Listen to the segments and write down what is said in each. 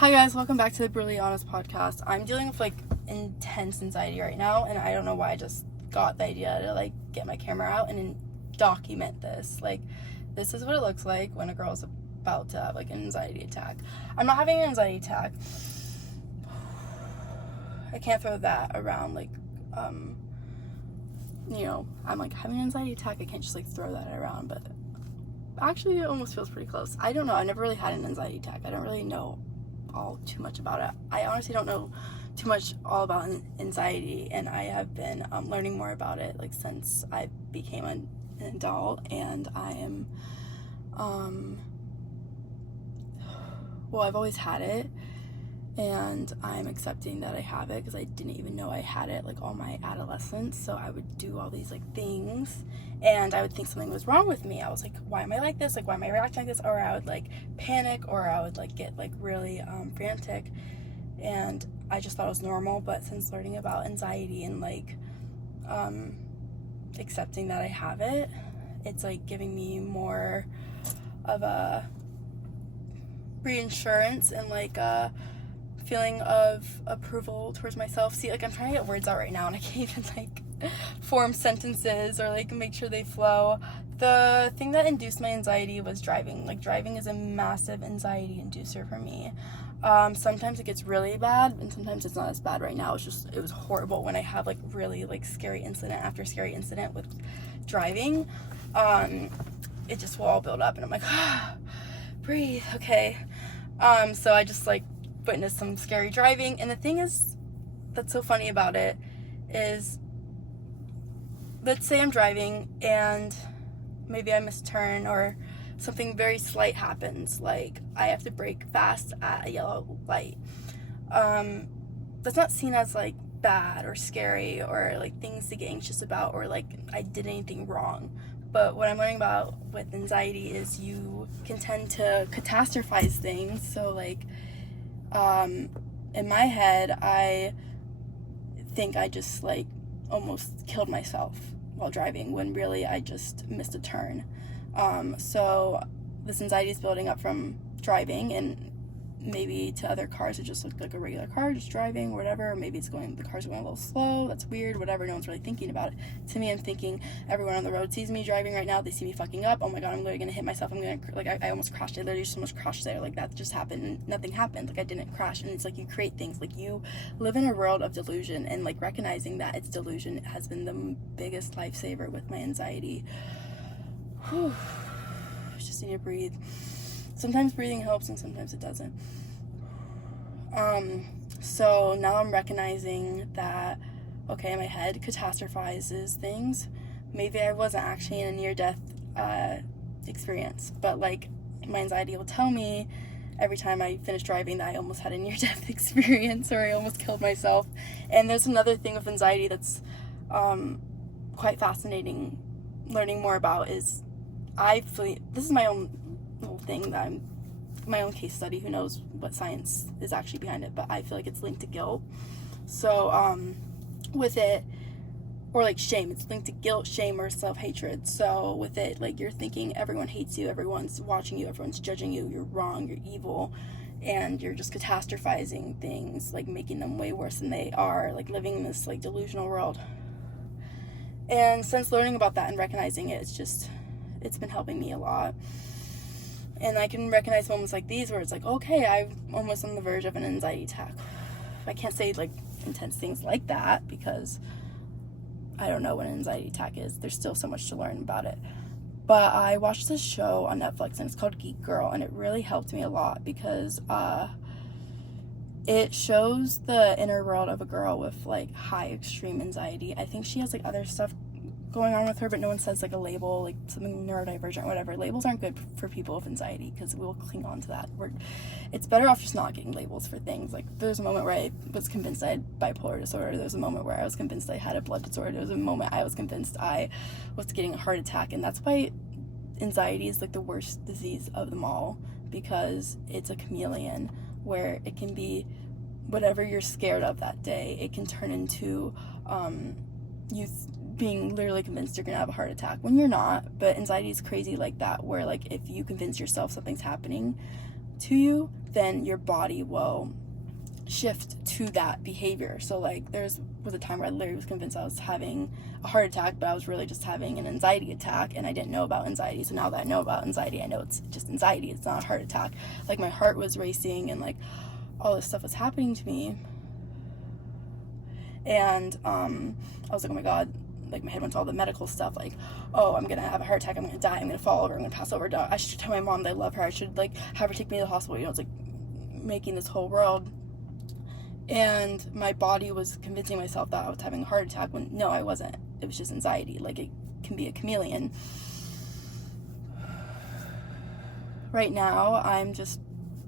Hi guys, welcome back to the Brutally Honest podcast. I'm dealing with intense anxiety right now, and I don't know why I just got the idea to get my camera out and document this. This is what it looks like when a girl's about to have an anxiety attack. I'm not having an anxiety attack. I can't throw that around I'm having an anxiety attack. I can't just throw that around, but actually it almost feels pretty close. I don't know. I never really had an anxiety attack. I don't really know all too much about it. I honestly don't know too much all about anxiety, and I have been learning more about it since I became an adult, and I am I've always had it, and I'm accepting that I have it because I didn't even know I had it all my adolescence. So I would do all these things, and I would think something was wrong with me. I was like, why am I like this? Why am I reacting like this? Or I would panic, or I would get really frantic, and I just thought it was normal. But since learning about anxiety and accepting that I have it, it's giving me more of a reassurance and a feeling of approval towards myself. See, I'm trying to get words out right now, and I can't even form sentences or make sure they flow. The thing that induced my anxiety was driving. Driving is a massive anxiety inducer for me. Sometimes it gets really bad, and sometimes it's not as bad. Right now, it was horrible when I have really scary incident after scary incident with driving. It just will all build up, and I'm like, breathe, okay. So I just witnessed some scary driving, and the thing is that's so funny about it is, let's say I'm driving and maybe I miss a turn or something very slight happens, I have to brake fast at a yellow light. That's not seen as bad or scary or things to get anxious about, or I did anything wrong. But what I'm learning about with anxiety is you can tend to catastrophize things. So in my head, I think I just almost killed myself while driving, when really I just missed a turn. So this anxiety is building up from driving, and maybe to other cars it just looked like a regular car just driving or whatever, or maybe the car's going a little slow, that's weird, whatever, no one's really thinking about it. To me, I'm thinking everyone on the road sees me driving right now, they see me fucking up, oh my god, I'm literally gonna hit myself, I'm gonna I almost crashed, I literally just almost crashed there, that just happened, and nothing happened, I didn't crash. And it's you create things, you live in a world of delusion, and recognizing that it's delusion has been the biggest lifesaver with my anxiety. Whew. Just need to breathe. Sometimes breathing helps and sometimes it doesn't. So now I'm recognizing that, okay, my head catastrophizes things. Maybe I wasn't actually in a near-death experience, but my anxiety will tell me every time I finish driving that I almost had a near-death experience, or I almost killed myself. And there's another thing with anxiety that's quite fascinating learning more about, is this is my own little thing that my own case study, who knows what science is actually behind it, but I feel it's linked to guilt. So with it, or shame, it's linked to guilt, shame, or self-hatred. So with it, you're thinking everyone hates you, everyone's watching you, everyone's judging you, you're wrong, you're evil, and you're just catastrophizing things, making them way worse than they are, living in this delusional world. And since learning about that and recognizing it, it's been helping me a lot. And I can recognize moments like these where it's okay, I'm almost on the verge of an anxiety attack. I can't say intense things like that because I don't know what an anxiety attack is. There's still so much to learn about it. But I watched this show on Netflix, and it's called Geek Girl, and it really helped me a lot because it shows the inner world of a girl with high extreme anxiety. I think she has other stuff going on with her, but no one says a label, something neurodivergent or whatever. Labels aren't good for people with anxiety because we will cling on to that. It's better off just not getting labels for things. There's a moment where I was convinced I had bipolar disorder. There's a moment where I was convinced I had a blood disorder. There was a moment I was convinced I was getting a heart attack. And that's why anxiety is the worst disease of them all, because it's a chameleon where it can be whatever you're scared of that day. It can turn into you being literally convinced you're gonna have a heart attack when you're not. But anxiety is crazy like that, where if you convince yourself something's happening, to you, then your body will shift to that behavior. So like there was a time where I literally was convinced I was having a heart attack, but I was really just having an anxiety attack, and I didn't know about anxiety. So now that I know about anxiety, I know it's just anxiety, it's not a heart attack. Like my heart was racing and like all this stuff was happening to me, and I was like, oh my god, like my head went to all the medical stuff, like, oh, I'm gonna have a heart attack, I'm gonna die, I'm gonna fall over, I'm gonna pass over, I should tell my mom that I love her, I should like have her take me to the hospital, you know. It's like making this whole world. And my body was convincing myself that I was having a heart attack when no, I wasn't. It was just anxiety. Like, it can be a chameleon. Right now, I'm just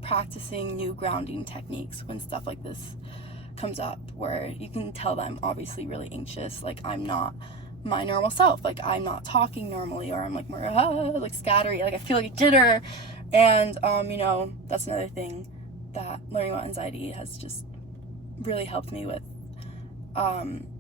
practicing new grounding techniques when stuff like this comes up, where you can tell that I'm obviously really anxious. Like, I'm not my normal self. Like, I'm not talking normally, or I'm like more like scattery. Like, I feel like a jitter. And you know, that's another thing that learning about anxiety has just really helped me with,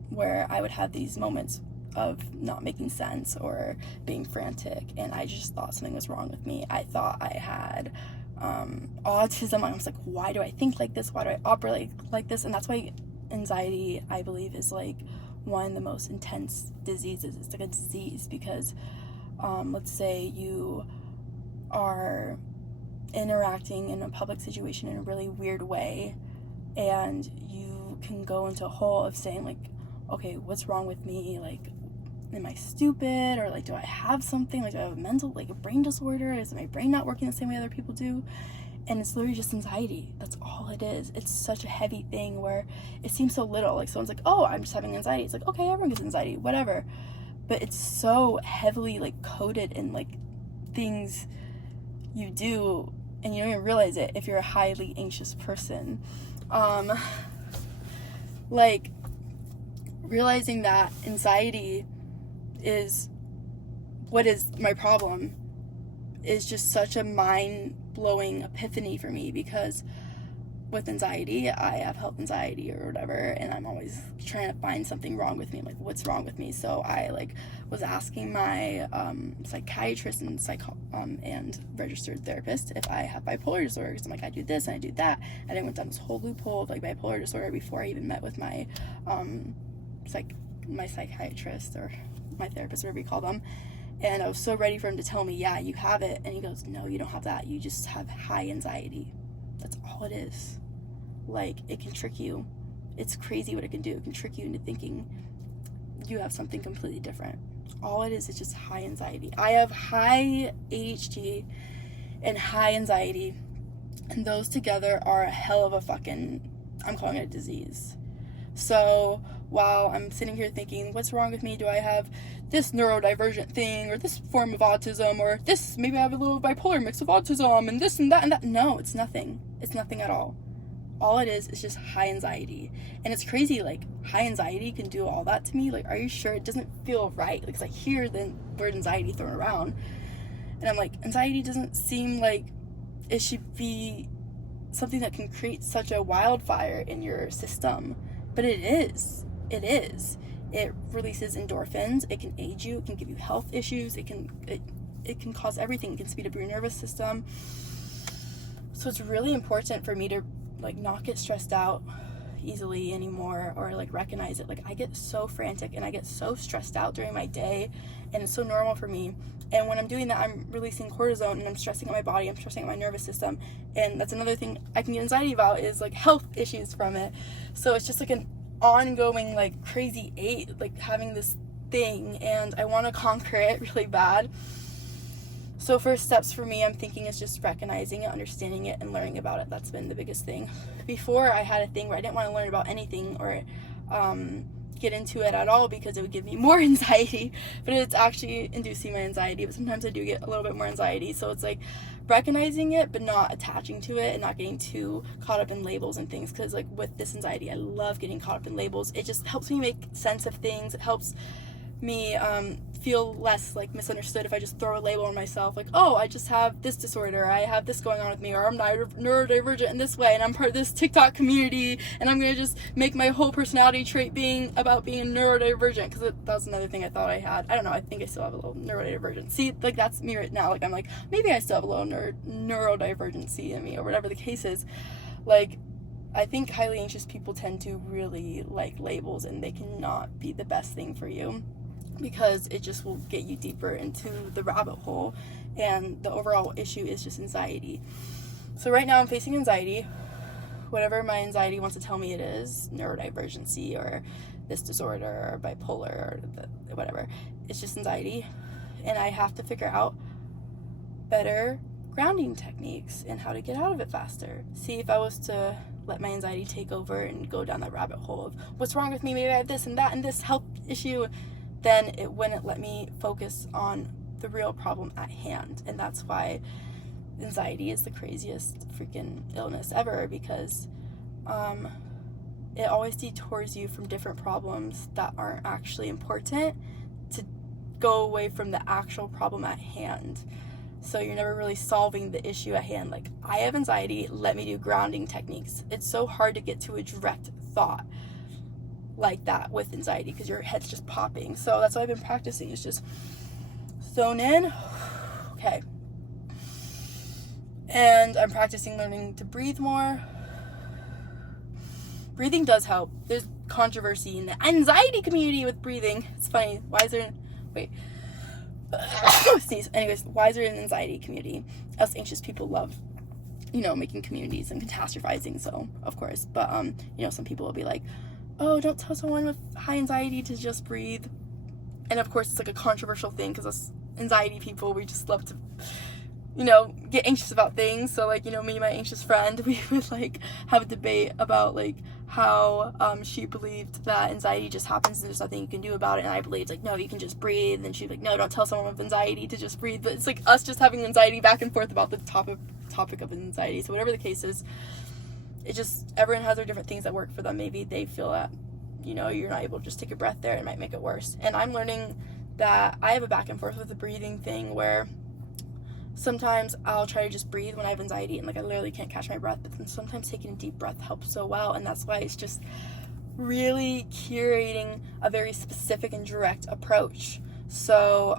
where I would have these moments of not making sense or being frantic, and I just thought something was wrong with me. I thought I had autism. I was like, why do I think like this? Why do I operate like this? And that's why anxiety, I believe, is like one of the most intense diseases. It's like a disease because let's say you are interacting in a public situation in a really weird way, and you can go into a hole of saying like, okay, what's wrong with me? Like, am I stupid? Or like, do I have something? Like, do I have a mental, like a brain disorder? Is my brain not working the same way other people do? And it's literally just anxiety. That's all it is. It's such a heavy thing where it seems so little. Like, someone's like, oh, I'm just having anxiety. It's like, okay, everyone gets anxiety, whatever. But it's so heavily like coded in like things you do, and you don't even realize it if you're a highly anxious person. Like, realizing that anxiety is what is my problem is just such a mind-blowing epiphany for me, because with anxiety, I have health anxiety or whatever, and I'm always trying to find something wrong with me. I'm like, what's wrong with me? So I like was asking my psychiatrist and registered therapist if I have bipolar disorder, because I'm like, I do this and I do that, and I went down this whole loophole of like bipolar disorder before I even met with my my psychiatrist or my therapist, whatever you call them. And I was so ready for him to tell me, yeah, you have it. And he goes, no, you don't have that. You just have high anxiety. That's all it is. Like, it can trick you. It's crazy what it can do. It can trick you into thinking you have something completely different. All it is just high anxiety. I have high ADHD and high anxiety, and those together are a hell of a fucking, I'm calling it a disease. So while I'm sitting here thinking, what's wrong with me? Do I have this neurodivergent thing, or this form of autism, or this, maybe I have a little bipolar mix of autism, and this and that and that? No, it's nothing. It's nothing at all. All it is just high anxiety. And it's crazy, like, high anxiety can do all that to me. Like, are you sure? It doesn't feel right. Because I hear the word anxiety thrown around, and I'm like, anxiety doesn't seem like it should be something that can create such a wildfire in your system. But it is. It is. It releases endorphins. It can age you. It can give you health issues. It can cause everything. It can speed up your nervous system. So it's really important for me to like not get stressed out easily anymore, or like recognize it. Like, I get so frantic and I get so stressed out during my day, and it's so normal for me. And when I'm doing that, I'm releasing cortisone, and I'm stressing out my body, I'm stressing out my nervous system. And that's another thing I can get anxiety about, is like health issues from it. So it's just like an ongoing like crazy like having this thing, and I want to conquer it really bad. So first steps for me, I'm thinking, is just recognizing it, understanding it, and learning about it. That's been the biggest thing. Before, I had a thing where I didn't want to learn about anything or get into it at all, because it would give me more anxiety, but it's actually inducing my anxiety. But sometimes I do get a little bit more anxiety. So it's like recognizing it, but not attaching to it, and not getting too caught up in labels and things. Because like with this anxiety, I love getting caught up in labels. It just helps me make sense of things. It helps me feel less like misunderstood if I just throw a label on myself, like, oh, I just have this disorder, I have this going on with me, or I'm neurodivergent in this way, and I'm part of this TikTok community, and I'm gonna just make my whole personality trait being about being neurodivergent, because that was another thing I thought I had. I don't know, I think I still have a little neurodivergent. See, like, that's me right now. Like, I'm like, maybe I still have a little neurodivergency in me, or whatever the case is. Like, I think highly anxious people tend to really like labels, and they cannot be the best thing for you, because it just will get you deeper into the rabbit hole, and the overall issue is just anxiety. So right now I'm facing anxiety, whatever my anxiety wants to tell me it is, neurodivergency or this disorder or bipolar or whatever. It's just anxiety, and I have to figure out better grounding techniques and how to get out of it faster. See, if I was to let my anxiety take over and go down that rabbit hole of what's wrong with me, maybe I have this and that and this health issue, then it wouldn't let me focus on the real problem at hand. And that's why anxiety is the craziest freaking illness ever, because it always detours you from different problems that aren't actually important to go away from the actual problem at hand. So you're never really solving the issue at hand. Like, I have anxiety, let me do grounding techniques. It's so hard to get to a direct thought like that with anxiety, because your head's just popping. So that's what I've been practicing, is just zone in. Okay. And I'm practicing learning to breathe more. Breathing does help. There's controversy in the anxiety community with breathing. It's funny. Sneeze. Anyways, why is there an anxiety community? Us anxious people love, making communities and catastrophizing, so of course. But some people will be like, oh, don't tell someone with high anxiety to just breathe. And of course, it's like a controversial thing, because us anxiety people, we just love to, get anxious about things. So, like, me and my anxious friend, we would, like, have a debate about, like, how she believed that anxiety just happens and there's nothing you can do about it. And I believed, like, no, you can just breathe. And she's like, no, don't tell someone with anxiety to just breathe. But it's, like, us just having anxiety back and forth about the topic of anxiety. So whatever the case is, it just, everyone has their different things that work for them. Maybe they feel that, you're not able to just take a breath there. It might make it worse. And I'm learning that I have a back and forth with the breathing thing, where sometimes I'll try to just breathe when I have anxiety and, like, I literally can't catch my breath, but then sometimes taking a deep breath helps so well. And that's why it's just really curating a very specific and direct approach. So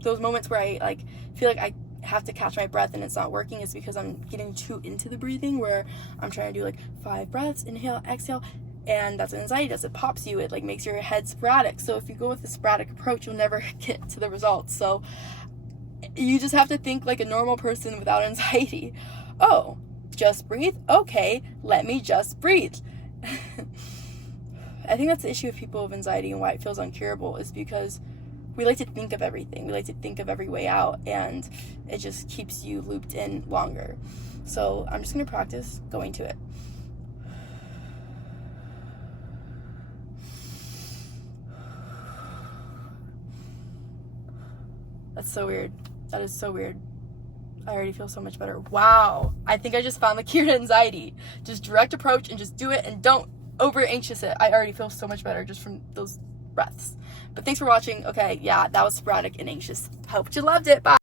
those moments where I, like, feel like I have to catch my breath and it's not working is because I'm getting too into the breathing, where I'm trying to do, like, 5 breaths, inhale, exhale. And that's what anxiety does. It pops you. It, like, makes your head sporadic. So if you go with the sporadic approach, you'll never get to the results. So you just have to think like a normal person without anxiety. Oh, just breathe? Okay, let me just breathe. I think that's the issue with people with anxiety and why it feels uncurable, is because we like to think of everything. We like to think of every way out, and it just keeps you looped in longer. So I'm just going to practice going to it. That's so weird. That is so weird. I already feel so much better. Wow. I think I just found the cure to anxiety. Just direct approach and just do it, and don't over anxious it. I already feel so much better just from those breaths. But thanks for watching. Okay, yeah, that was sporadic and anxious. Hope you loved it. Bye.